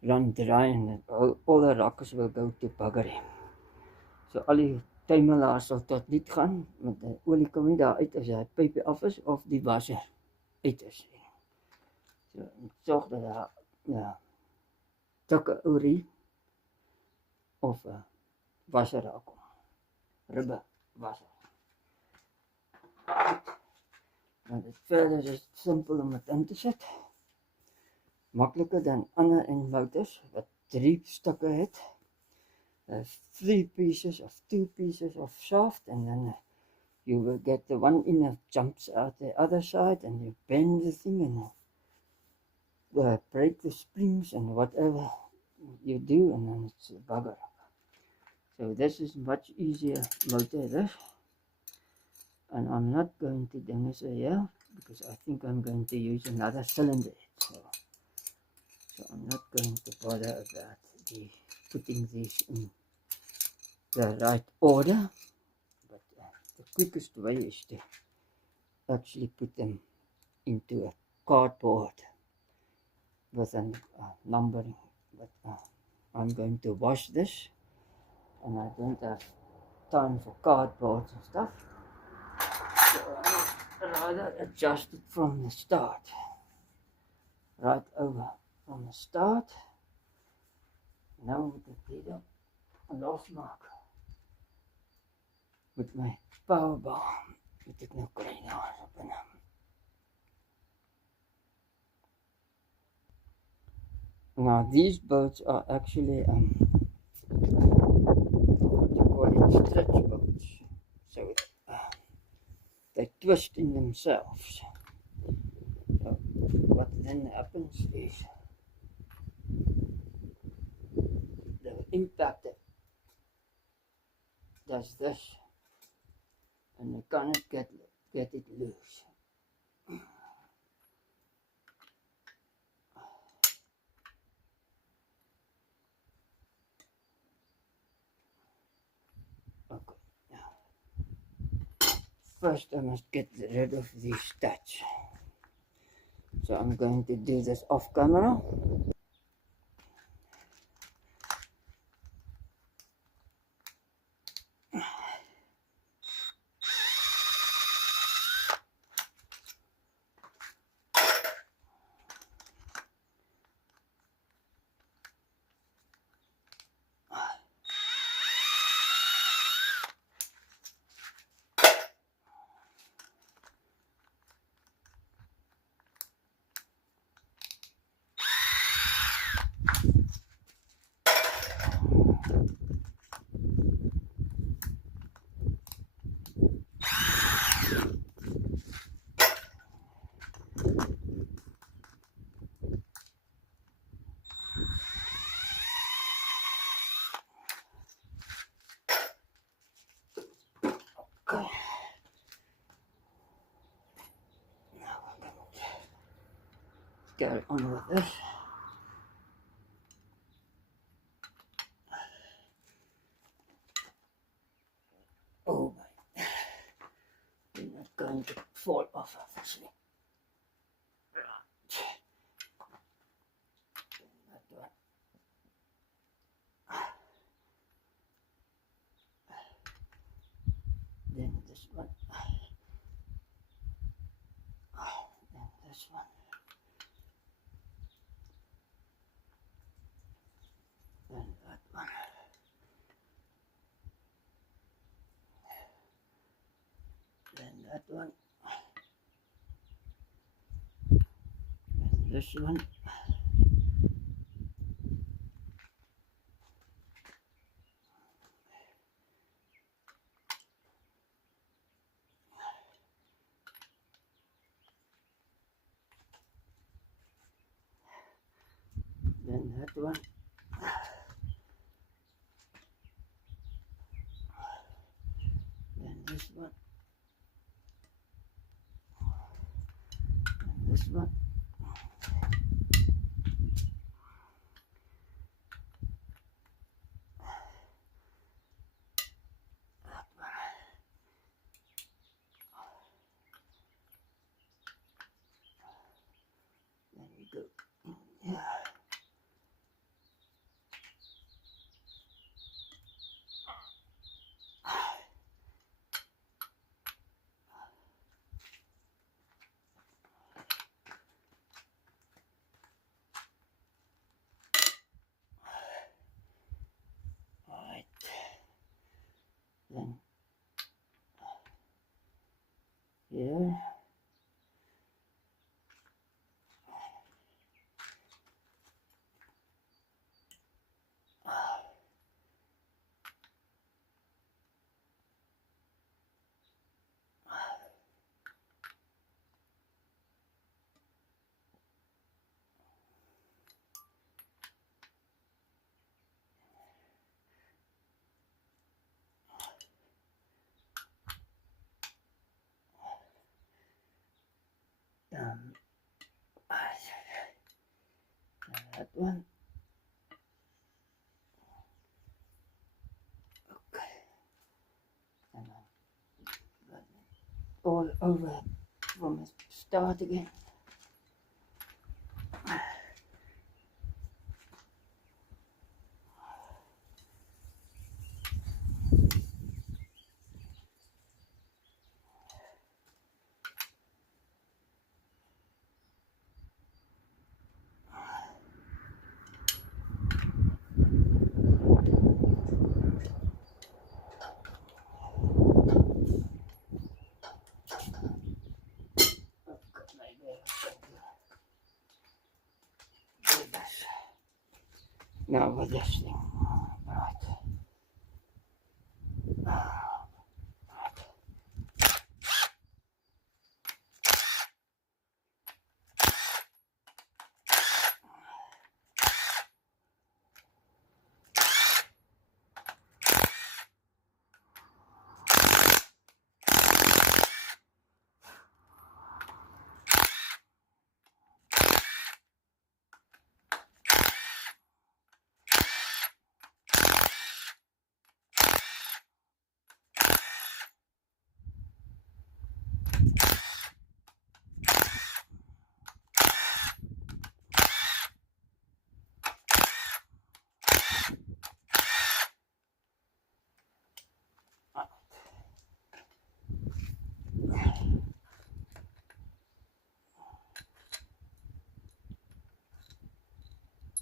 run dry, and all the rockers will go to buggery. So al die tuimelaars sal tot niet gaan, want die olie kom nie daar uit as die pypie af is of die wasser uit is. So sorg dat daar takke olie of wasser daar kom. Ribbe wasser. En dit verder is simpel om dit in te sit. Makliker dan ander motors wat 3 stukke het. 3 pieces of 2 pieces of shaft, and then you will get the one in that jumps out the other side, and you bend the thing and break the springs and whatever you do, and then it's a bugger. So this is much easier motor this, and I'm not going to demonstrate here because I think I'm going to use another cylinder, so I'm not going to bother about putting these in the right order, but the quickest way is to actually put them into a cardboard with a numbering. But I'm going to wash this, and I don't have time for cardboard and stuff. So I'd rather adjust it from the start. Right over from the start. Nou moet ek hier losmaak. Met my powerball. Moet ek nou kry daar op en Now these boats are actually what you call it, stretch boats. So they twist in themselves. So what then happens is the impactor does this, and you cannot get it loose. Okay. First I must get rid of these studs. So I'm going to do this off camera. Okay. Now I'm going to carry on with this. Oh my, you're not going to fall off obviously. Then this one, then this one, then that one, then that one, then this one, then that one, then this one, then this one, that one. Then we go, yeah. Alright, then here, that one. Okay, and then all over from the start again. Now with this thing, right.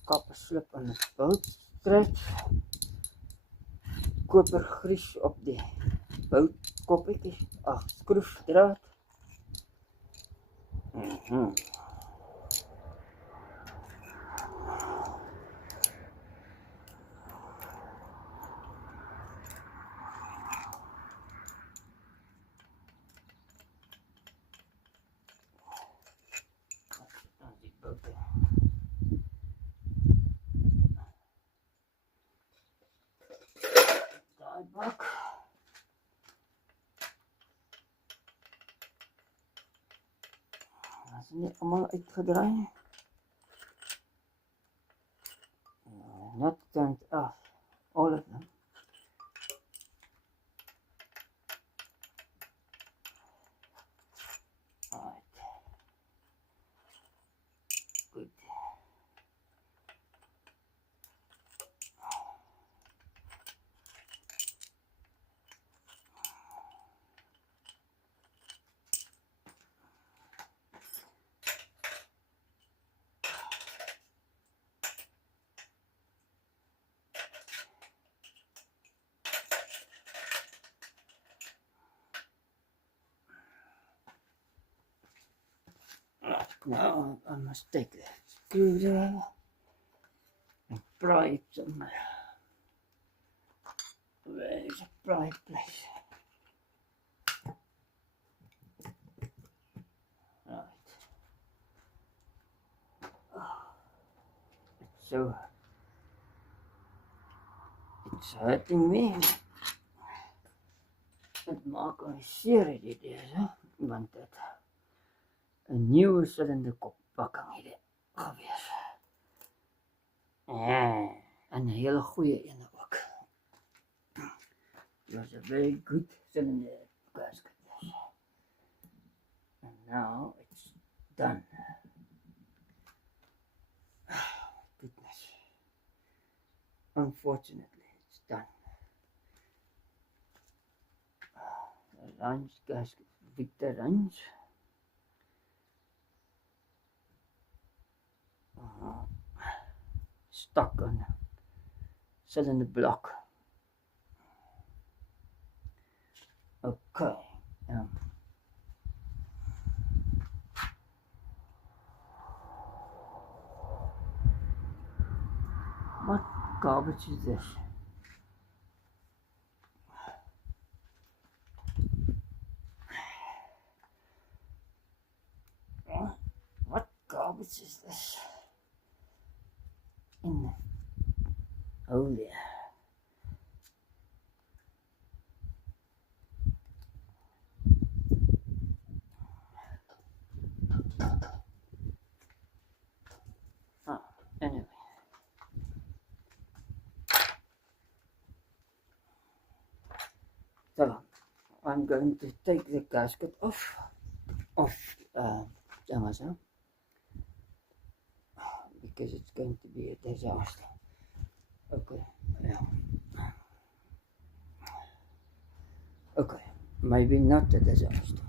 Copper slip on the bolt stretch. Kopergries op die boutkoppietjies, skroefdraad. Die boute. Daai bak. Dat is niet allemaal uitgedraaid. Net turned off. All of them. Alright. Good. Now I must take the screwdriver and pry it somewhere. Where is a pry place? Right. It's hurting me. Het maak my seer dit is, want dit 'n nuwe silinderkoppakking het gewees. En 'n hele goeie ene ook. It was a very good cylinder gasket. And now it's done. Goodness. Unfortunately, it's done. Range gasket, Victor Range. Stuck on cylinder block. Okay. What garbage is this? What garbage is this? Oh yeah. Anyway. So I'm going to take the gasket off Amazon because it's going to be a disaster. Okay, yeah. Okay, maybe not a disaster.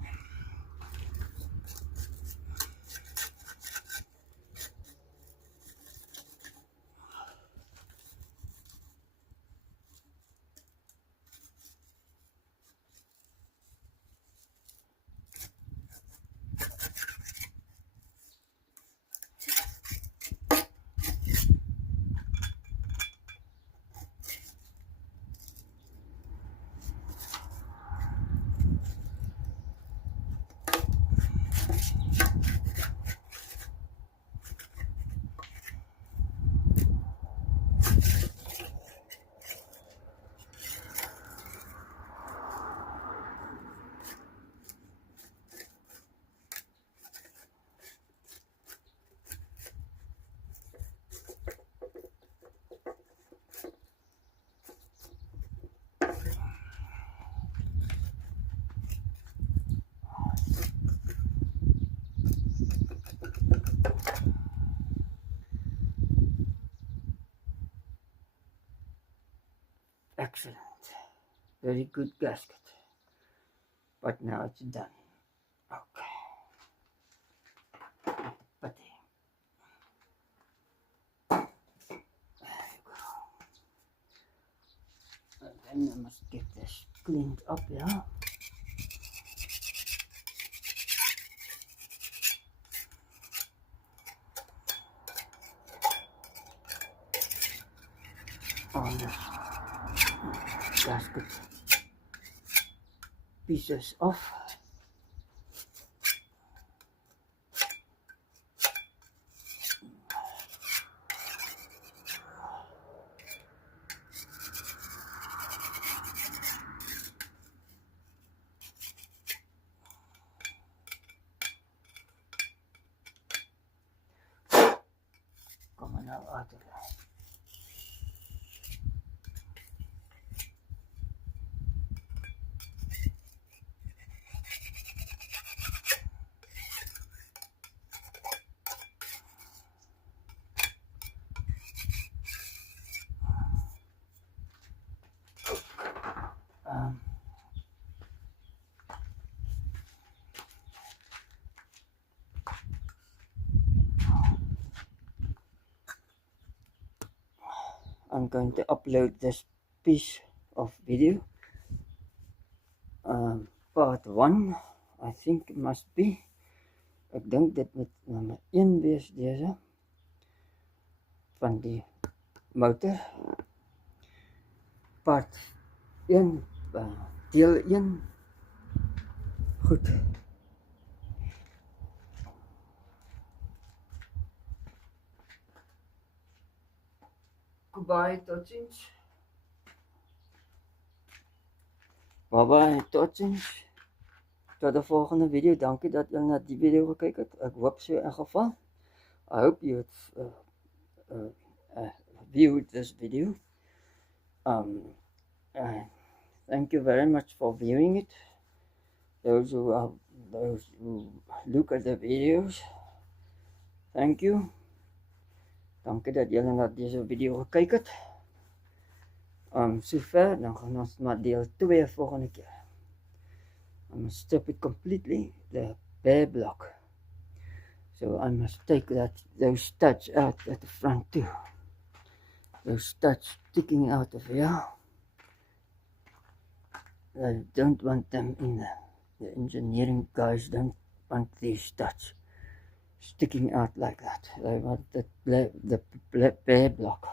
excellent, very good gasket. But now it's done. Okay. But there you go. And then I must get this cleaned up here. All the gasket pieces off. Coming out of there. I'm going to upload this piece of video, part 1, I think it must be. Ek dink dit moet nummer 1 wees deze van die motor. Part 1, deel 1. Goed. Goodbye, tot ziens. Bye bye, tot ziens. Tot de volgende video. Dankie dat julle na die video gekyk het. Ek hoop so in geval. I hope you viewed this video. Thank you very much for viewing it. Those who look at the videos, thank you. Dankie dat julle na deze video gekyk het. Sover, dan gaan ons naar deel 2 volgende keer. I must strip it completely, the bare block. So I must take those studs out at the front too. Those studs sticking out of here. I don't want them in there. The engineering guys don't want these studs sticking out like that. They want the bare block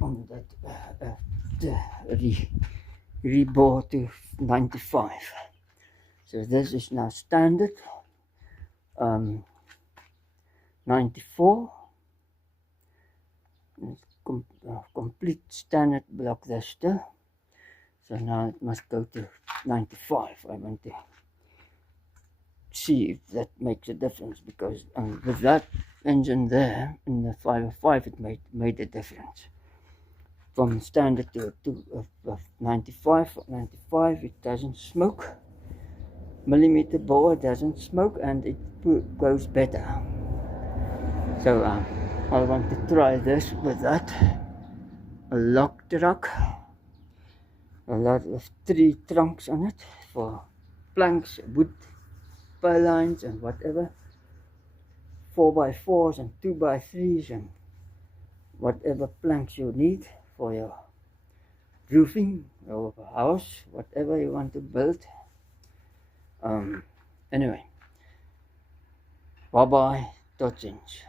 on that rebore to 95. So this is now standard 94. Complete standard block there still. So now it must go to 95. I want to see if that makes a difference, because with that engine there in the 505 it made a difference. From standard to 95, 95 it doesn't smoke. Millimeter bore doesn't smoke and it goes better. So I want to try this with that. A lock truck. A lot of 3 trunks on it for planks, wood, pylons and whatever. 4x4s and 2x3s and whatever planks you need for your roofing or house, whatever you want to build. Anyway, bye bye, tot ziens.